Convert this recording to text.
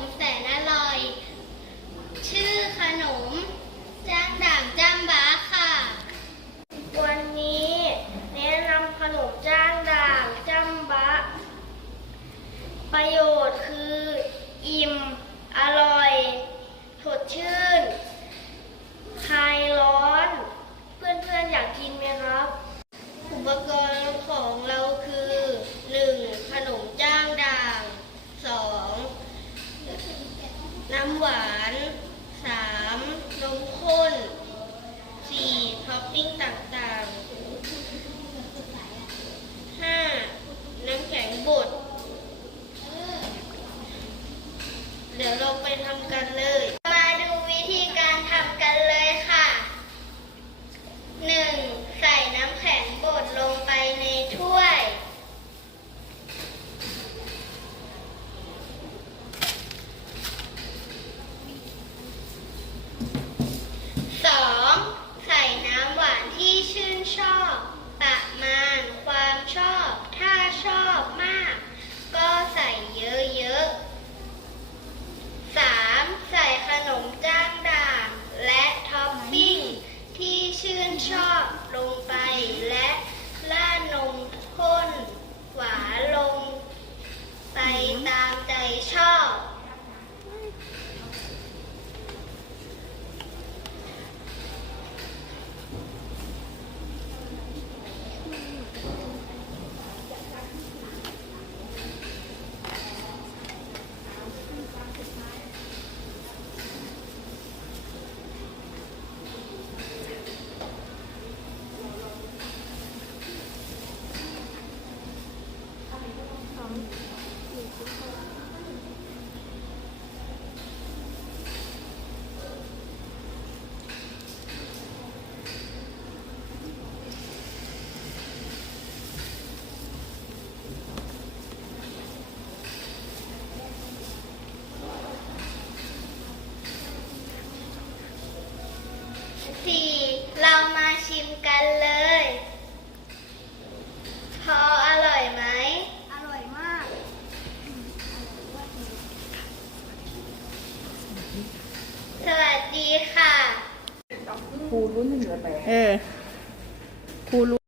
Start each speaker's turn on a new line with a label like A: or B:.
A: มแสนอร่อย ชื่อขนมจ้างด่างจ้ำบ้าค่ะ
B: วันนี้แนะนำขนมจ้างด่างจำบ้าประโยชน์คือ อิ่ม อร่อย สดชื่น คลายร้อน เพื่อนๆอยากกินไหมครับ
A: อุปกรณ์ของเราคือ 1. ขนมจ้างด่าง 2. น้ำหวาน 3. นมข้น 4. ท็อปปิ้งต่างๆ 5. น้ำแข็งบด เดี๋ยวเราไปทำกันเลย มาดูวิธีการทำกันเลยค่ะ 1. ใส่น้ำแข็งไปในถ้วย 2. ใส่น้ำหวานที่ชื่นชอบ ประมาณความชอบ ถ้าชอบมาก ก็ใส่เยอะๆ 3. ใส่ขนมจ้างด่าง และท็อปปิ้งที่ชื่นชอบลงไป และราดนมข้น หวานลง ไปตามใจชอบ สี่เรามาชิมกันเลย พออร่อยไหม
B: อร่อยมาก
A: สวัสดีค่ะ
C: เออครูรู้